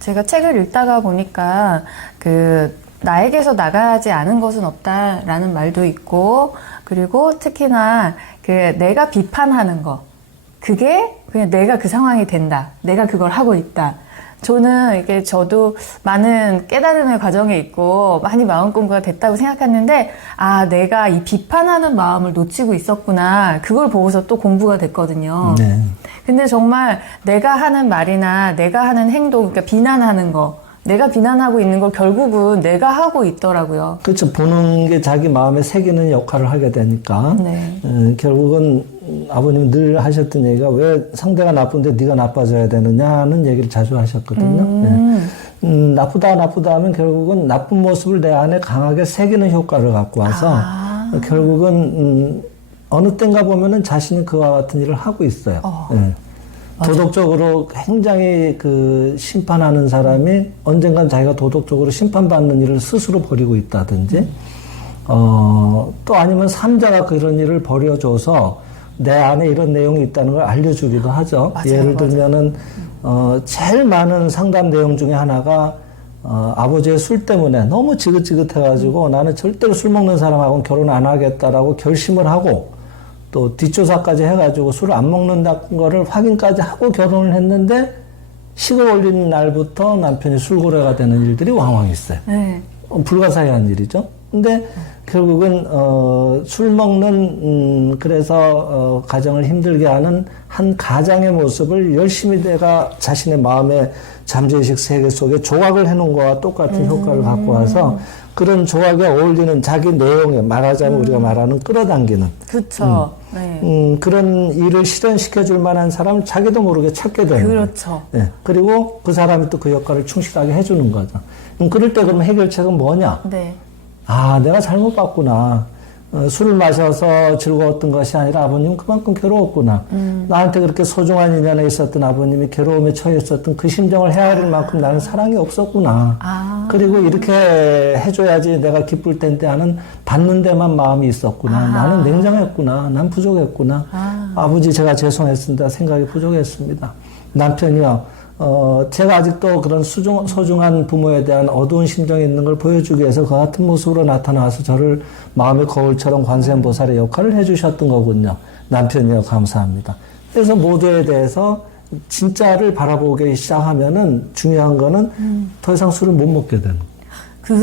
제가 책을 읽다가 보니까 나에게서 나가지 않은 것은 없다라는 말도 있고, 그리고 특히나 내가 비판하는 거, 그게 그냥 내가 그 상황이 된다. 내가 그걸 하고 있다. 저는 저도 많은 깨달음의 과정에 있고 많이 마음 공부가 됐다고 생각했는데, 내가 이 비판하는 마음을 놓치고 있었구나. 그걸 보고서 또 공부가 됐거든요. 네. 근데 정말 내가 하는 말이나 내가 하는 행동, 그러니까 비난하는 거, 내가 비난하고 있는 걸 결국은 내가 하고 있더라고요. 그렇죠. 보는 게 자기 마음에 새기는 역할을 하게 되니까. 네. 결국은 아버님 늘 하셨던 얘기가 왜 상대가 나쁜데 네가 나빠져야 되느냐는 얘기를 자주 하셨거든요. 나쁘다 하면 결국은 나쁜 모습을 내 안에 강하게 새기는 효과를 갖고 와서 결국은 어느 때인가 보면은 자신이 그와 같은 일을 하고 있어요. 네. 도덕적으로 굉장히 심판하는 사람이 언젠간 자기가 도덕적으로 심판받는 일을 스스로 벌이고 있다든지, 또 아니면 삼자가 그런 일을 벌여줘서 내 안에 이런 내용이 있다는 걸 알려주기도 하죠. 맞아요, 예를 들면은, 제일 많은 상담 내용 중에 하나가, 아버지의 술 때문에 너무 지긋지긋해가지고 나는 절대로 술 먹는 사람하고는 결혼 안 하겠다라고 결심을 하고, 또 뒷조사까지 해가지고 술을 안 먹는다는 거를 확인까지 하고 결혼을 했는데 식을 올리는 날부터 남편이 술고래가 되는 일들이 왕왕 있어요. 네. 불가사의한 일이죠. 근데 결국은 술 먹는 그래서 가정을 힘들게 하는 한 가장의 모습을 열심히 내가 자신의 마음의 잠재의식 세계 속에 조각을 해놓은 거와 똑같은 효과를 갖고 와서 그런 조각에 어울리는 자기 내용에 말하자면 우리가 말하는 끌어당기는 그렇죠. 네. 그런 일을 실현시켜줄 만한 사람을 자기도 모르게 찾게 되는 거예요. 그렇죠. 네. 그리고 그 사람이 또 그 역할을 충실하게 해주는 거죠. 그럴 때 그럼 해결책은 뭐냐? 네. 내가 잘못 봤구나. 술을 마셔서 즐거웠던 것이 아니라 아버님은 그만큼 괴로웠구나. 나한테 그렇게 소중한 인연에 있었던 아버님이 괴로움에 처해 있었던 그 심정을 헤아릴 만큼 나는 사랑이 없었구나. 그리고 이렇게 해줘야지 내가 기쁠 텐데 하는 받는 데만 마음이 있었구나. 나는 냉정했구나. 난 부족했구나. 아버지 제가 죄송했습니다. 생각이 부족했습니다. 남편이요. 제가 아직도 그런 소중한 부모에 대한 어두운 심정이 있는 걸 보여주기 위해서 그 같은 모습으로 나타나서 저를 마음의 거울처럼 관세음보살의 역할을 해주셨던 거군요. 남편이요, 감사합니다. 그래서 모두에 대해서 진짜를 바라보기 시작하면은 중요한 거는 더 이상 술을 못 먹게 되는 거예요.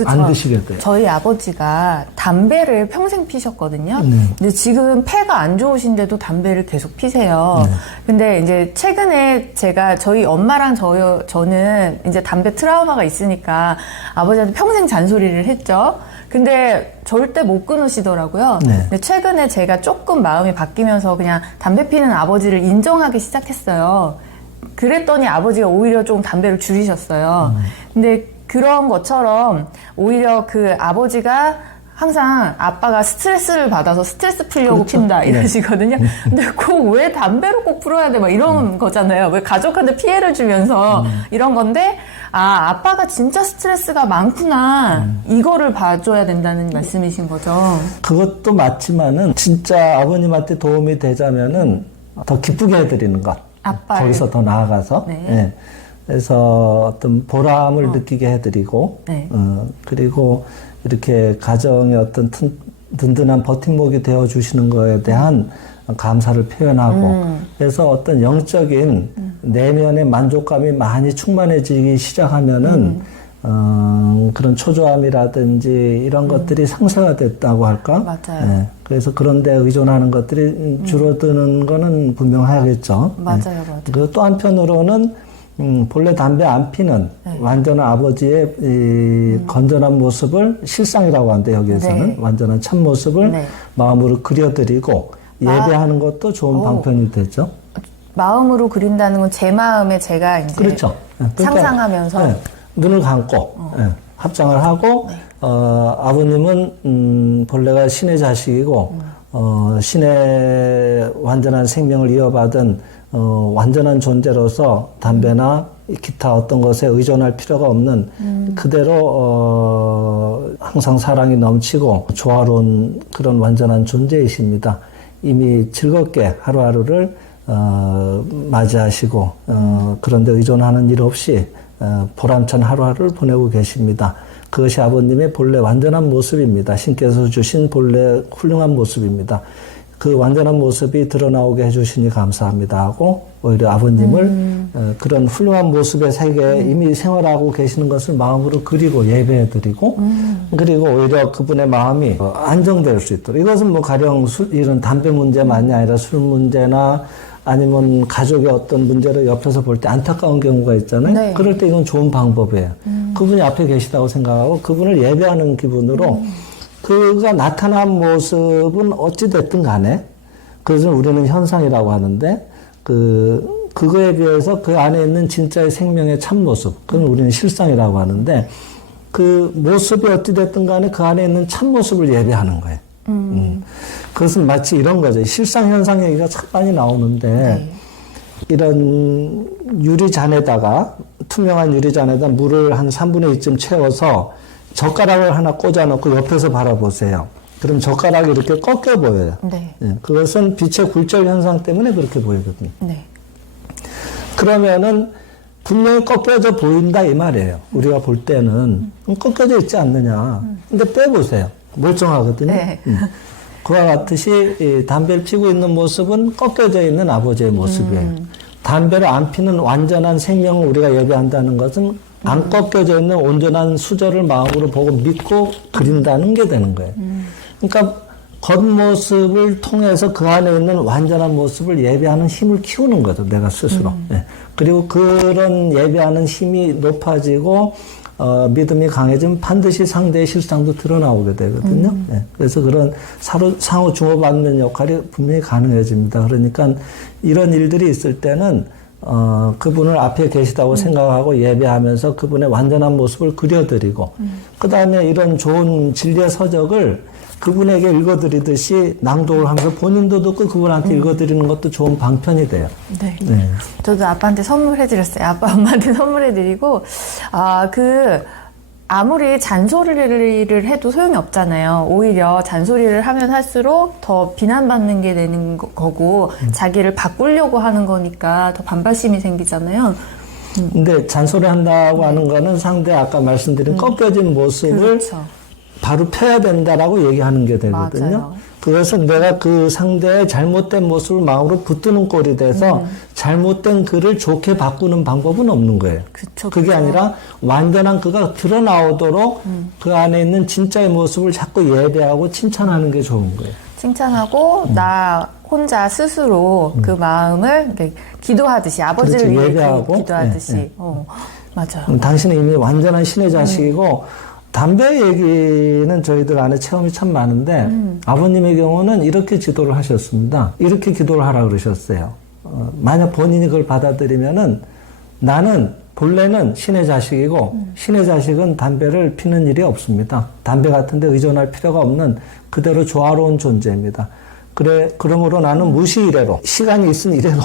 안 드시게 돼요. 저희 아버지가 담배를 평생 피셨거든요. 근데 지금 폐가 안 좋으신데도 담배를 계속 피세요. 근데 이제 최근에 저희 엄마랑 저는 이제 담배 트라우마가 있으니까 아버지한테 평생 잔소리를 했죠. 근데 절대 못 끊으시더라고요. 근데 최근에 제가 조금 마음이 바뀌면서 그냥 담배 피는 아버지를 인정하기 시작했어요. 그랬더니 아버지가 오히려 좀 담배를 줄이셨어요. 근데 그런 것처럼 오히려 아버지가 항상 아빠가 스트레스를 받아서 스트레스 풀려고 그렇죠. 핀다 이러시거든요. 근데 꼭 왜 담배로 꼭 풀어야 돼? 막 이런 거잖아요. 왜 가족한테 피해를 주면서 이런 건데, 아빠가 진짜 스트레스가 많구나. 이거를 봐줘야 된다는 말씀이신 거죠. 그것도 맞지만은 진짜 아버님한테 도움이 되자면은 더 기쁘게 해드리는 것. 아빠를. 거기서 더 나아가서. 네. 네. 그래서 어떤 보람을 느끼게 해드리고, 네. 그리고 이렇게 가정의 어떤 든든한 버팀목이 되어주시는 거에 대한 감사를 표현하고, 그래서 어떤 영적인 내면의 만족감이 많이 충만해지기 시작하면은, 그런 초조함이라든지 이런 것들이 상쇄화됐다고 할까? 맞아요. 네. 그래서 그런 데 의존하는 것들이 줄어드는 거는 분명하겠죠. 맞아요, 네. 맞아요. 그리고 또 한편으로는 본래 담배 안 피는 완전한 아버지의 이 건전한 모습을 실상이라고 하는데 여기에서는 완전한 참 모습을 마음으로 그려드리고 예배하는 것도 좋은 방편이 되죠. 마음으로 그린다는 건 제 마음에 제가 이제 그렇죠. 그러니까, 상상하면서 눈을 감고 합장을 하고 아버님은 본래가 신의 자식이고 신의 완전한 생명을 이어받은 완전한 존재로서 담배나 기타 어떤 것에 의존할 필요가 없는 그대로 항상 사랑이 넘치고 조화로운 그런 완전한 존재이십니다. 이미 즐겁게 하루하루를 맞이하시고 그런데 의존하는 일 없이 보람찬 하루하루를 보내고 계십니다. 그것이 아버님의 본래 완전한 모습입니다. 신께서 주신 본래 훌륭한 모습입니다. 그 완전한 모습이 드러나오게 해주시니 감사합니다 하고 오히려 아버님을 그런 훌륭한 모습의 세계에 이미 생활하고 계시는 것을 마음으로 그리고 예배해드리고 그리고 오히려 그분의 마음이 안정될 수 있도록 이것은 뭐 가령 이런 담배 문제만이 아니라 술 문제나 아니면 가족의 어떤 문제를 옆에서 볼 때 안타까운 경우가 있잖아요. 네. 그럴 때 이건 좋은 방법이에요. 그분이 앞에 계시다고 생각하고 그분을 예배하는 기분으로 그가 나타난 모습은 어찌됐든 간에 그것을 우리는 현상이라고 하는데 그거에 비해서 그 안에 있는 진짜의 생명의 참모습 그건 우리는 실상이라고 하는데 그 모습이 어찌됐든 간에 그 안에 있는 참모습을 예배하는 거예요. 그것은 마치 이런 거죠. 실상 현상 얘기가 참 많이 나오는데 네. 이런 유리잔에다가 투명한 유리잔에다 물을 한 3분의 2쯤 채워서 젓가락을 하나 꽂아놓고 옆에서 바라보세요. 그럼 젓가락이 이렇게 꺾여 보여요. 네. 예, 그것은 빛의 굴절 현상 때문에 그렇게 보이거든요. 네. 그러면은 분명히 꺾여져 보인다 이 말이에요. 우리가 볼 때는 꺾여져 있지 않느냐. 근데 빼보세요. 멀쩡하거든요. 네. 그와 같이 이 담배를 피고 있는 모습은 꺾여져 있는 아버지의 모습이에요. 담배를 안 피는 완전한 생명을 우리가 예배한다는 것은 안 꺾여져 있는 온전한 수저를 마음으로 보고 믿고 그린다는 게 되는 거예요. 그러니까 겉모습을 통해서 그 안에 있는 완전한 모습을 예배하는 힘을 키우는 거죠. 내가 스스로. 예. 그리고 그런 예배하는 힘이 높아지고 믿음이 강해지면 반드시 상대의 실상도 드러나오게 되거든요. 예. 그래서 그런 상호 주고받는 역할이 분명히 가능해집니다. 그러니까 이런 일들이 있을 때는 그분을 앞에 계시다고 생각하고 예배하면서 그분의 완전한 모습을 그려드리고 그 다음에 이런 좋은 진리의 서적을 그분에게 읽어드리듯이 낭독을 하면서 본인도 듣고 그분한테 읽어드리는 것도 좋은 방편이 돼요. 네. 네. 저도 아빠한테 선물해드렸어요. 아빠, 엄마한테 선물해드리고, 아무리 잔소리를 해도 소용이 없잖아요. 오히려 잔소리를 하면 할수록 더 비난받는 게 되는 거고, 자기를 바꾸려고 하는 거니까 더 반발심이 생기잖아요. 근데 잔소리 한다고 하는 거는 상대 아까 말씀드린 꺾여진 모습을 그렇죠. 바로 펴야 된다라고 얘기하는 게 되거든요. 맞아요. 그것은 내가 그 상대의 잘못된 모습을 마음으로 붙드는 꼴이 돼서 잘못된 그를 좋게 바꾸는 방법은 없는 거예요. 그쵸, 그게 그쵸. 아니라 완전한 그가 드러나오도록 그 안에 있는 진짜의 모습을 자꾸 예배하고 칭찬하는 게 좋은 거예요. 칭찬하고, 나 혼자 스스로 그 마음을 이렇게 기도하듯이, 아버지를 그렇죠. 위해 예배하고. 기도하듯이. 네, 네. 맞아요. 당신은 이미 완전한 신의 자식이고 담배 얘기는 저희들 안에 체험이 참 많은데 아버님의 경우는 이렇게 지도를 하셨습니다. 이렇게 기도를 하라 그러셨어요. 만약 본인이 그걸 받아들이면은 나는 본래는 신의 자식이고 신의 자식은 담배를 피는 일이 없습니다. 담배 같은 데 의존할 필요가 없는 그대로 조화로운 존재입니다. 그러므로 나는 무시 이래로, 시간이 있은 이래로,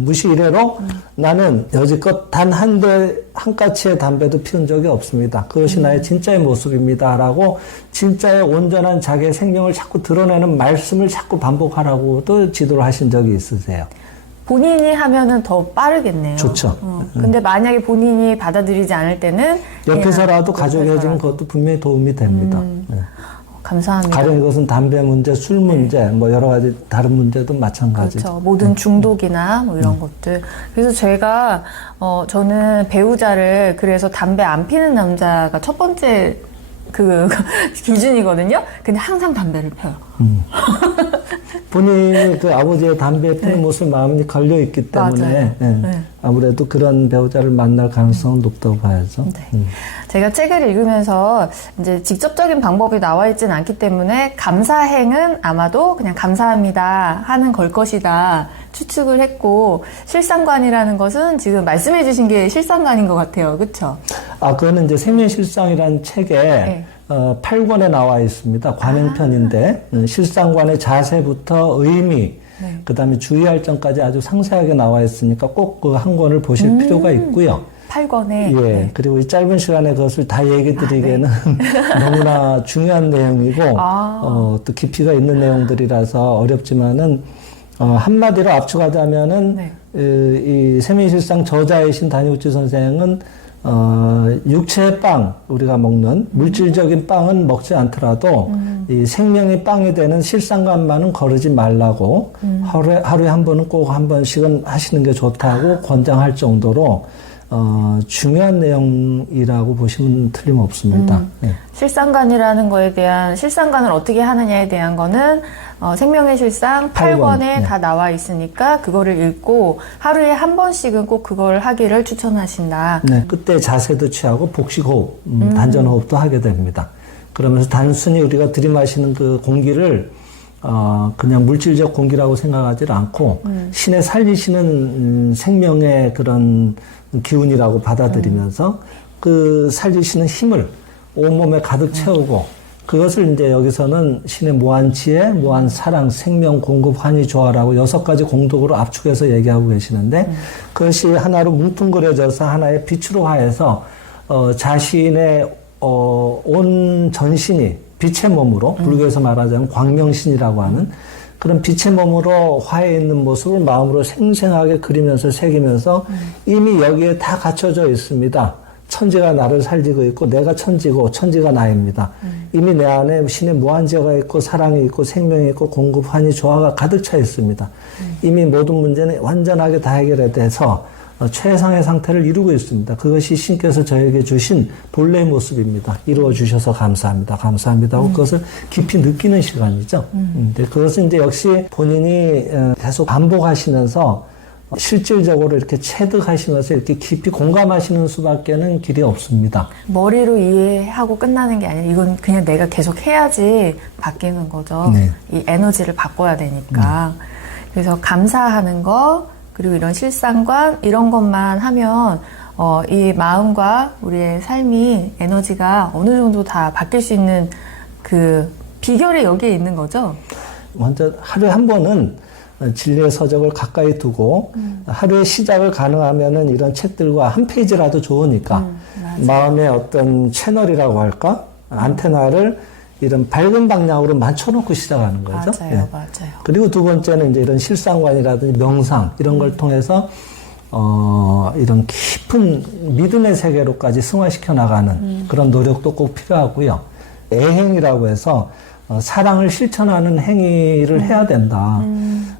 무시 이래로 나는 여지껏 단 한 가치의 담배도 피운 적이 없습니다. 그것이 나의 진짜의 모습입니다. 라고 진짜의 온전한 자기의 생명을 자꾸 드러내는 말씀을 자꾸 반복하라고도 지도를 하신 적이 있으세요. 본인이 하면은 더 빠르겠네요. 좋죠. 근데 만약에 본인이 받아들이지 않을 때는 옆에서라도 가족이 해주는 것도 분명히 도움이 됩니다. 네. 감사합니다. 가령 이것은 담배 문제, 술 문제, 뭐 여러 가지 다른 문제도 마찬가지죠. 그렇죠. 모든 중독이나 뭐 이런 것들. 그래서 제가 저는 배우자를 그래서 담배 안 피는 남자가 첫 번째 그 기준이거든요. 근데 항상 담배를 펴요. 본인이 그 아버지의 담배 피는 모습 마음이 걸려 있기 때문에 네. 아무래도 그런 배우자를 만날 가능성은 높다고 봐야죠. 네. 제가 책을 읽으면서 이제 직접적인 방법이 나와 있지는 않기 때문에 감사행은 아마도 그냥 감사합니다 하는 걸 것이다 추측을 했고 실상관이라는 것은 지금 말씀해 주신 게 실상관인 것 같아요. 그렇죠? 그거는 이제 생명실상이라는 책에 8권에 나와 있습니다. 관행편인데 실상관의 자세부터 의미 그 다음에 주의할 점까지 아주 상세하게 나와 있으니까 꼭 그 한 권을 보실 필요가 있고요. 8권에. 예. 네. 그리고 이 짧은 시간에 그것을 다 얘기 드리기에는 너무나 중요한 내용이고, 또 깊이가 있는 내용들이라서 어렵지만은, 한마디로 압축하자면은, 이 세민실상 저자이신 다니우치 선생은 육체의 빵, 우리가 먹는 물질적인 빵은 먹지 않더라도 이 생명의 빵이 되는 실상간만은 거르지 말라고 하루에 한 번은 꼭 한 번씩은 하시는 게 좋다고 권장할 정도로 중요한 내용이라고 보시면 틀림없습니다. 네. 실상간이라는 거에 대한, 실상간을 어떻게 하느냐에 대한 거는 생명의 실상 8권에 네. 다 나와 있으니까 그거를 읽고 하루에 한 번씩은 꼭 그걸 하기를 추천하신다. 네, 그때 자세도 취하고 복식호흡, 단전호흡도 하게 됩니다. 그러면서 단순히 우리가 들이마시는 그 공기를 그냥 물질적 공기라고 생각하지 않고 신의 살리시는 생명의 그런 기운이라고 받아들이면서 그 살리시는 힘을 온몸에 가득 채우고 그것을 이제 여기서는 신의 무한 지혜, 무한 사랑, 생명, 공급, 환희, 조화라고 6가지 공덕으로 압축해서 얘기하고 계시는데 그것이 하나로 뭉뚱그려져서 하나의 빛으로 화해서 자신의 온 전신이 빛의 몸으로 불교에서 말하자면 광명신이라고 하는 그런 빛의 몸으로 화해 있는 모습을 마음으로 생생하게 그리면서 새기면서 이미 여기에 다 갖춰져 있습니다. 천지가 나를 살리고 있고 내가 천지고 천지가 나입니다. 이미 내 안에 신의 무한재가 있고 사랑이 있고 생명이 있고 공급, 환희, 조화가 가득 차 있습니다. 이미 모든 문제는 완전하게 다 해결돼서 최상의 상태를 이루고 있습니다. 그것이 신께서 저에게 주신 본래의 모습입니다. 이루어 주셔서 감사합니다. 감사합니다. 하고 그것을 깊이 느끼는 시간이죠. 근데 그것은 이제 역시 본인이 계속 반복하시면서 실질적으로 이렇게 체득하시면서 이렇게 깊이 공감하시는 수밖에는 길이 없습니다. 머리로 이해하고 끝나는 게 아니라 이건 그냥 내가 계속 해야지 바뀌는 거죠. 네. 이 에너지를 바꿔야 되니까. 그래서 감사하는 거, 그리고 이런 실상관, 이런 것만 하면, 이 마음과 우리의 삶이 에너지가 어느 정도 다 바뀔 수 있는 그 비결이 여기에 있는 거죠. 먼저 하루에 한 번은 진리의 서적을 가까이 두고 하루의 시작을 가능하면은 이런 책들과 한 페이지라도 좋으니까 마음의 어떤 채널이라고 할까? 안테나를 이런 밝은 방향으로 맞춰놓고 시작하는 거죠. 맞아요, 예. 맞아요. 그리고 두 번째는 이제 이런 실상관이라든지 명상 이런 걸 통해서 이런 깊은 믿음의 세계로까지 승화시켜 나가는 그런 노력도 꼭 필요하고요. 애행이라고 해서 사랑을 실천하는 행위를 해야 된다.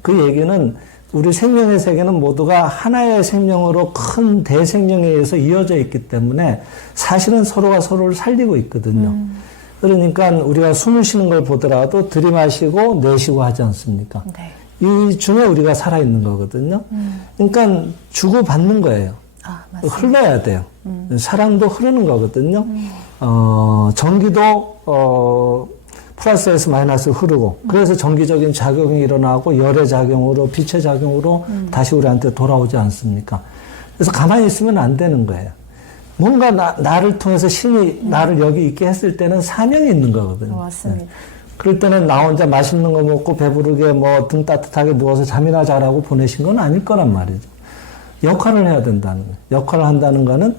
그 얘기는 우리 생명의 세계는 모두가 하나의 생명으로 큰 대생명에 의해서 이어져 있기 때문에 사실은 서로가 서로를 살리고 있거든요. 그러니까 우리가 숨을 쉬는 걸 보더라도 들이마시고 내쉬고 하지 않습니까? 네. 이 중에 우리가 살아있는 거거든요. 그러니까 주고받는 거예요. 아, 맞습니다. 흘러야 돼요. 사랑도 흐르는 거거든요. 전기도 플러스에서 마이너스 흐르고 그래서 전기적인 작용이 일어나고 열의 작용으로 빛의 작용으로 다시 우리한테 돌아오지 않습니까? 그래서 가만히 있으면 안 되는 거예요. 뭔가 나를 통해서 신이 나를 여기 있게 했을 때는 사명이 있는 거거든요. 맞습니다. 네. 그럴 때는 나 혼자 맛있는 거 먹고 배부르게 뭐 등 따뜻하게 누워서 잠이나 자라고 보내신 건 아닐 거란 말이죠. 역할을 해야 된다는 거예요. 역할을 한다는 거는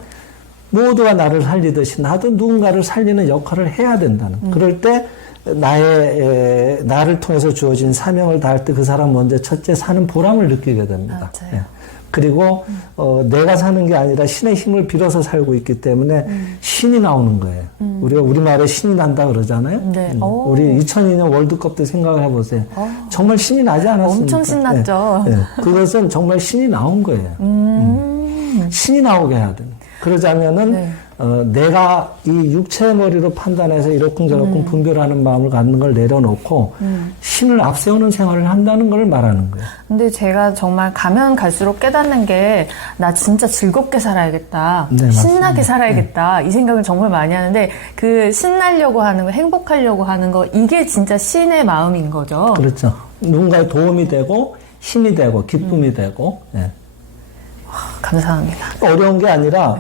모두가 나를 살리듯이 나도 누군가를 살리는 역할을 해야 된다는 거예요. 그럴 때 나를 통해서 주어진 사명을 다할 때 그 사람 먼저 첫째 사는 보람을 느끼게 됩니다. 맞아요. 예. 그리고 내가 사는 게 아니라 신의 힘을 빌어서 살고 있기 때문에 신이 나오는 거예요. 우리가 우리말에 신이 난다 그러잖아요. 네. 우리 2002년 월드컵 때 생각을 해보세요. 정말 신이 나지 않았습니까? 엄청 신났죠. 예. 예. 그것은 정말 신이 나온 거예요. 신이 나오게 해야 됩니다. 그러자면은 네. 내가 이 육체의 머리로 판단해서 이러쿵저러쿵 분별하는 마음을 갖는 걸 내려놓고 신을 앞세우는 생활을 한다는 걸 말하는 거예요. 근데 제가 정말 가면 갈수록 깨닫는 게 나 진짜 즐겁게 살아야겠다. 네, 맞습니다. 신나게 살아야겠다. 이 생각을 정말 많이 하는데 그 신나려고 하는 거, 행복하려고 하는 거 이게 진짜 신의 마음인 거죠. 그렇죠. 누군가의 도움이 되고 힘이 되고 기쁨이 되고 예. 감사합니다. 어려운 게 아니라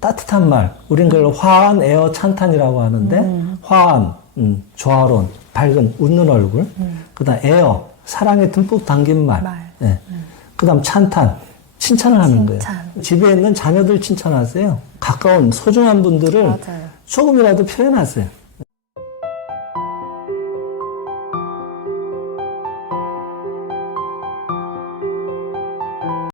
따뜻한 말. 우린 그걸 화한 에어 찬탄이라고 하는데 화한, 조화로운, 밝은, 웃는 얼굴. 그다음 에어, 사랑에 듬뿍 담긴 말. 예. 그다음 찬탄, 칭찬을 하는 거예요. 집에 있는 자녀들 칭찬하세요. 가까운 소중한 분들을 맞아요. 조금이라도 표현하세요.